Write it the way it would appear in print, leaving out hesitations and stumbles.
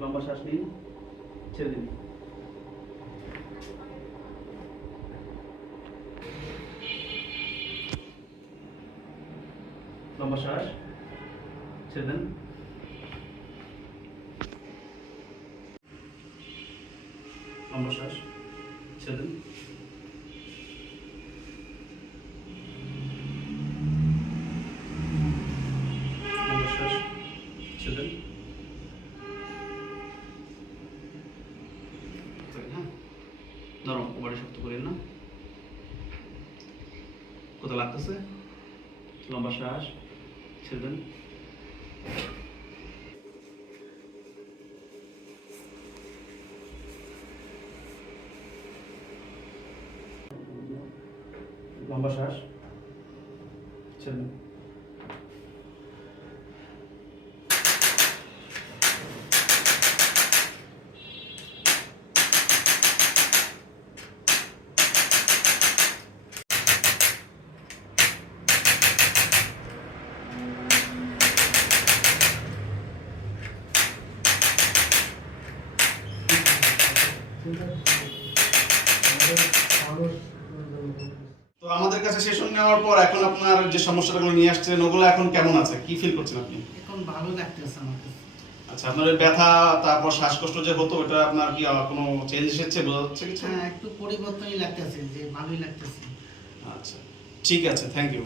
লম্বা শ্বাস নিন, ছেড়ে দিন। লম্বা শ্বাস, ছেড়ে দেন। লম্বা শ্বাস, ছেড়ে দেন। লম্বা শ্বাস, ছেড়ে দেন। হ্যাঁ, নরম, ওভারে শক্ত করেন না। কোথাও লাগতেছে? লম্বা শ্বাস, ছেড়ে দেন। লম্বা শ্বাস, ছেড়ে দেন। তো আমাদের কাছে সেশন নেওয়ার পর এখন আপনার যে সমস্যাগুলো নিয়ে আসছেন ওগুলো এখন কেমন আছে, কি ফিল করছেন আপনি? এখন ভালো লাগতেছে আমার কাছে। আচ্ছা, আপনার ওই ব্যথা তারপর শ্বাসকষ্ট যে হতো ওটা আপনার কি কোনো চেঞ্জ এসেছে, বোঝা যাচ্ছে কিছু? হ্যাঁ, একটু পরিবর্তনই লাগতেছে, যে ভালোই লাগতেছে। আচ্ছা, ঠিক আছে, থ্যাংক ইউ।